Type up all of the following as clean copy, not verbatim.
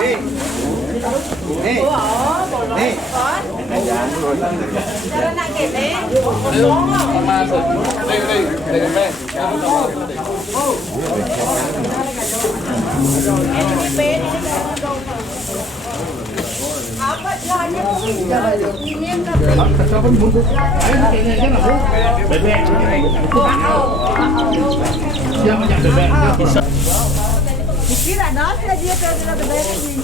Nih. Nih. Nih. Jalan nak kene. Masuk. Apa jalannya? Ini yang Dikira nasi dia kira bebek ini.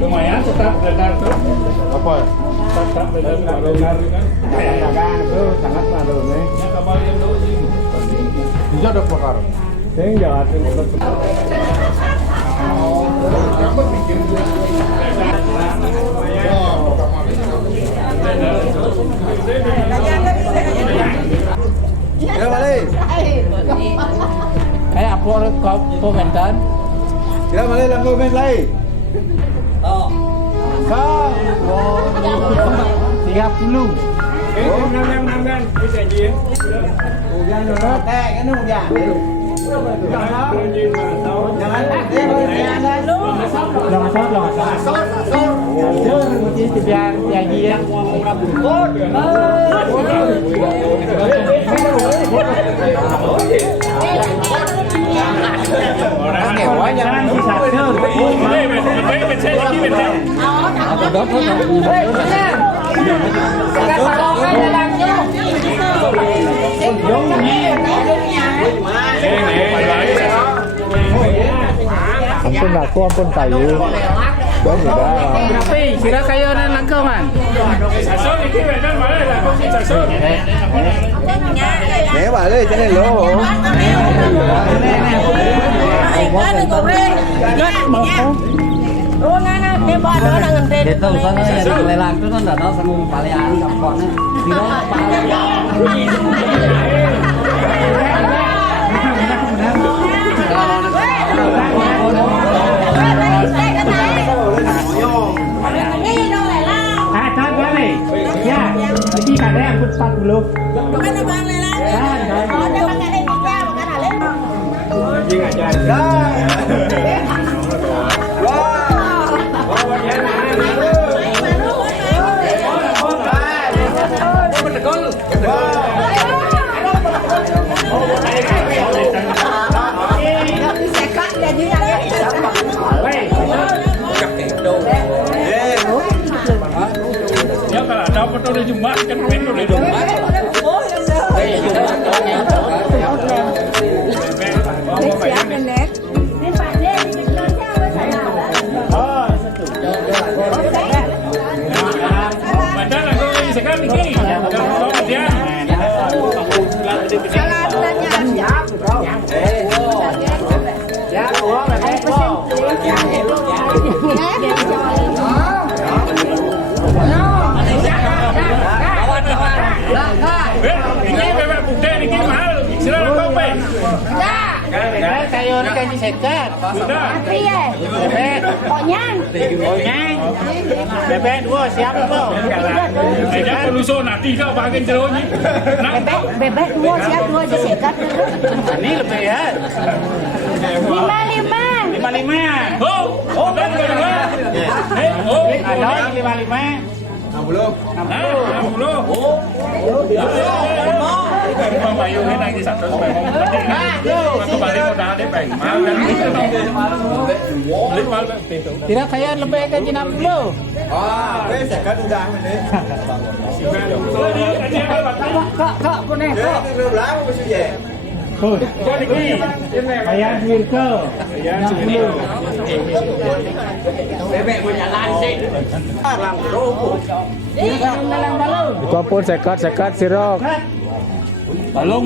Lumayan tetap benar tuh. Apa? Tetap benar benar kan. Kayak itu sangat malu nih. Ya kembali yang dulu sih. Bisa ada pakar. Saya enggak ada. Ya balik. Kayak apa kau komentar? Ya balik lang komen lain. Oh. Kau. 30. Năm bisa jin. Ujian dulu. Teh kan ujian. Jangan ampun aku ampun kayu. Tapi kira kayo na langkongan. Sasol iki benar malah langkong si sasol. Né balik cho nên lỗ. Itu sana yang lelang itu kan ada sama palian kampungnya. Di mana Thật quá này. Nha. Chi cả đấy ăn phật luôn. Bukan abang lela. Oh, dia makan ini dia makan ale. Jin aja. Ya kalau ada foto di Jumat kan foto di Jumat. Padahal aku ini sekarang begini. Kalau dia ini bebek putih ini mahal. Silakan kau pe. Kayo na kayo sekat. Tapi ya. Bebek. Pokoknya. Bebek dua siap tu. Ada pelusuk nanti kau bagian jeronya. Bebek dua siap dua je sekat. Ini lebih ya. 55. 55. Oh, dan kedua. Oh, ada 55. 60. 60. Oh. Rumah Bayu ini lagi satu supaya mau aku balik modal deh, Bang. Mau dan beli mal itu. Tidak kayak lebih ke 60. Ah, cái sẽ cắt udang này. Kak, boleh kak. Belum lama masih je. Kayak Mirko. Bebek punya lansing. Làm rô. Kau pun sekat sirok. Balung.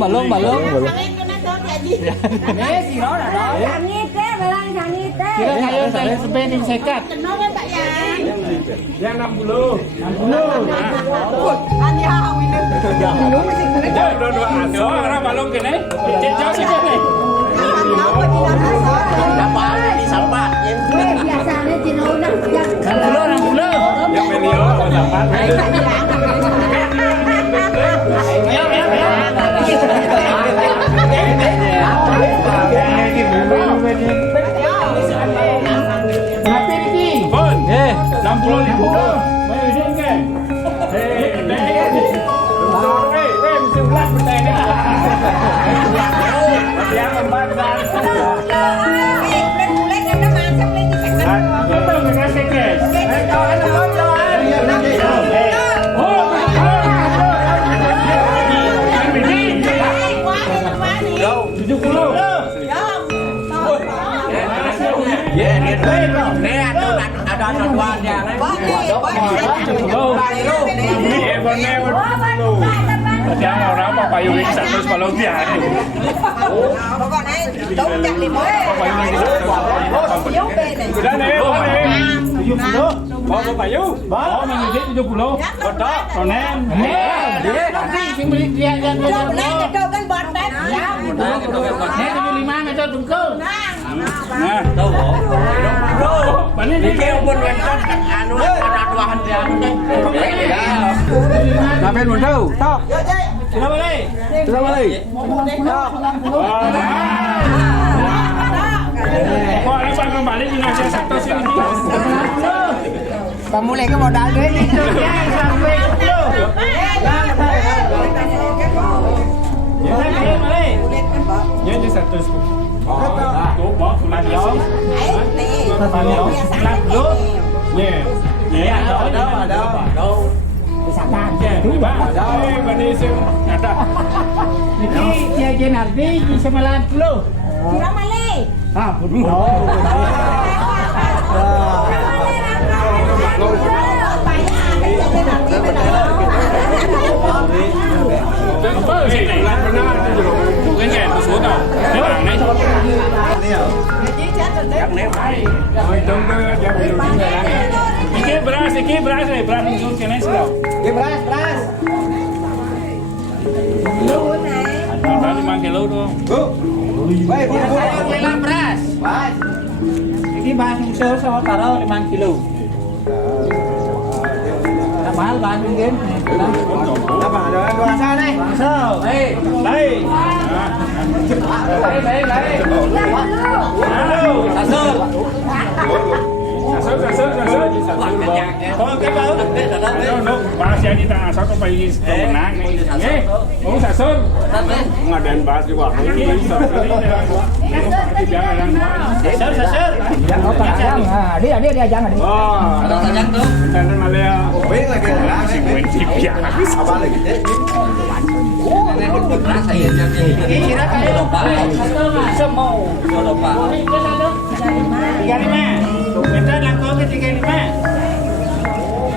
Yang itu, belang yang itu. Kira kayak saya sepening sekat. Kenapa Pak ya? Yang 60. Ani hau ini. Belum masih boleh. Dua-dua ada orang balung kene. Jauh sih kene. Apa tidak rasa? dapat di sampah. Biasanya di nona yang Tapi ini. Bon. 60.000. Mai izin ke? Yang membangsa. Betul dengan sekes. Jangan orang apa payung ini satu kalau dia. Sudah nih, bawa payung, bawa menjadi 70. Betul, konem. Sing beli dia kan. Nek 75 meter tungkul. Nah, tahu. Bani ni kau pun wentot anu ada tuahan dia anu deh. Sampai pun tahu. Tok. Sudah balik. Sudah balik. Tok. Kok lepas kembali di nasi satu sini. Pemulai ke modal deh. Sampai tu. Jadi satu. Tu bawa pulang yong. Ada. Misalkan bani sim ada. Ini dia jenardi di 90. Ah, betul. Apa sih? Benar tu. Bukan kan? Số tàu. Cái bảng này. Iki beras ni, beras musuh kena selau. Beras. Beras 5 kilo tu. Baik, Lelang beras. Ini bahan musuh so taruh 5 kilo. Mahal bahan mungkin. Apa ada dua sana nih? So, Lai. Sasur. Kau ke bau? No, bahas yang di tangan satu pagi menang nih. Oh sasur. Ngadain bahas juga. Sasur. Dia jangan. Oh, ada tajam tuh. Tangan Malaya. Baik lagi. Si Wendy biasa. Apa lagi? Beras saya jadi. Kira kali lupa. Semua lupa. 35. Kita lakukan ke 35.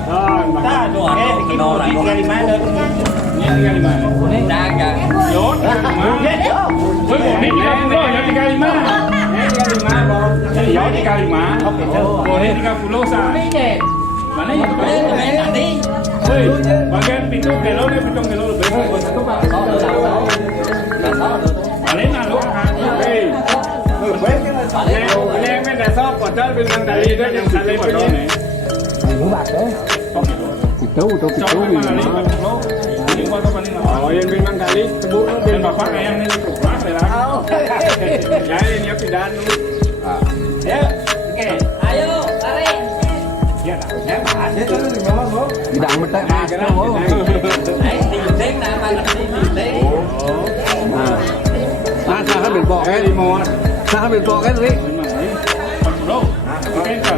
Tak, kita 35 dah. Ini 35. Ini dagang. Yot. Woi, ini 30 ya 35. Jadi ya 35. Boleh 30 sah. Mana yang Nanti. Woi, bagian pintu kilo ni pintu kilo lebih. Satu pak. Paling lalu. Hei. Baik kan? Ini yang mana sah padahal bilang dari itu yang salah itu ni. Itu ini foto paling. Oh, yang bilang kali sebut dan bapak yang ni keras lah. Ya ini aku dan. Ya. Okey. Ayo, tarik. Ya dah. Dia tu di bawah bro. Tidak mudah mas. Ting nama ting. Nah, saya ambil bok di mau. Sao bị vọ cái gì? Đâu? Cái cờ.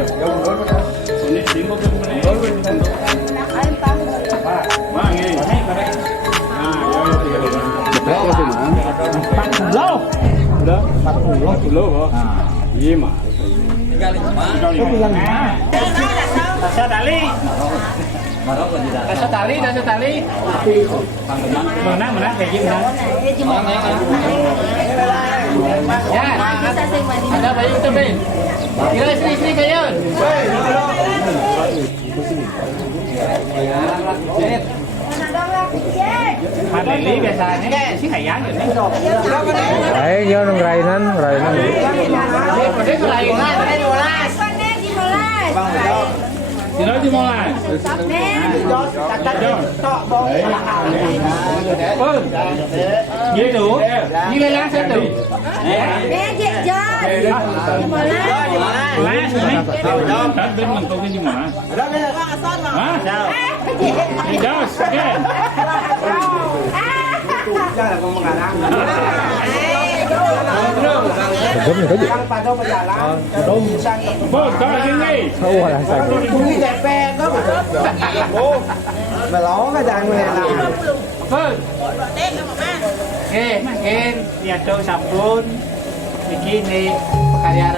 Ini sini pun boleh. Bang, ini. Nah, ya. Betul itu mah. 40. Udah, 40. Iya mah. 35. Dasar tali. Dasar tali. Menang kayak gini menang. Ya, ada bayi itu Ben. Kira istri kalian. Ada ini biasanya si kayang ini. Ayo dia ngerainan. Ini pada kelainan. Sino dimulai? Jos, kata tok bong. Gitu. Ini langsung tuh. Cik John. Gimana? Kan ben mentoknya di mana? Đó bây giờ. Hah? Jos, oke. Ra là con gà lang. Đúng rồi, có gì? Tăng bà đâu mà giả lang. Đâu sang. Bos, kau sini. Ủa là sao? Cũng đi đẹp bè đó mà. Bố. Mà ló cái dạng này là. Oke, makin ya tuh sabun bikin nih pekarya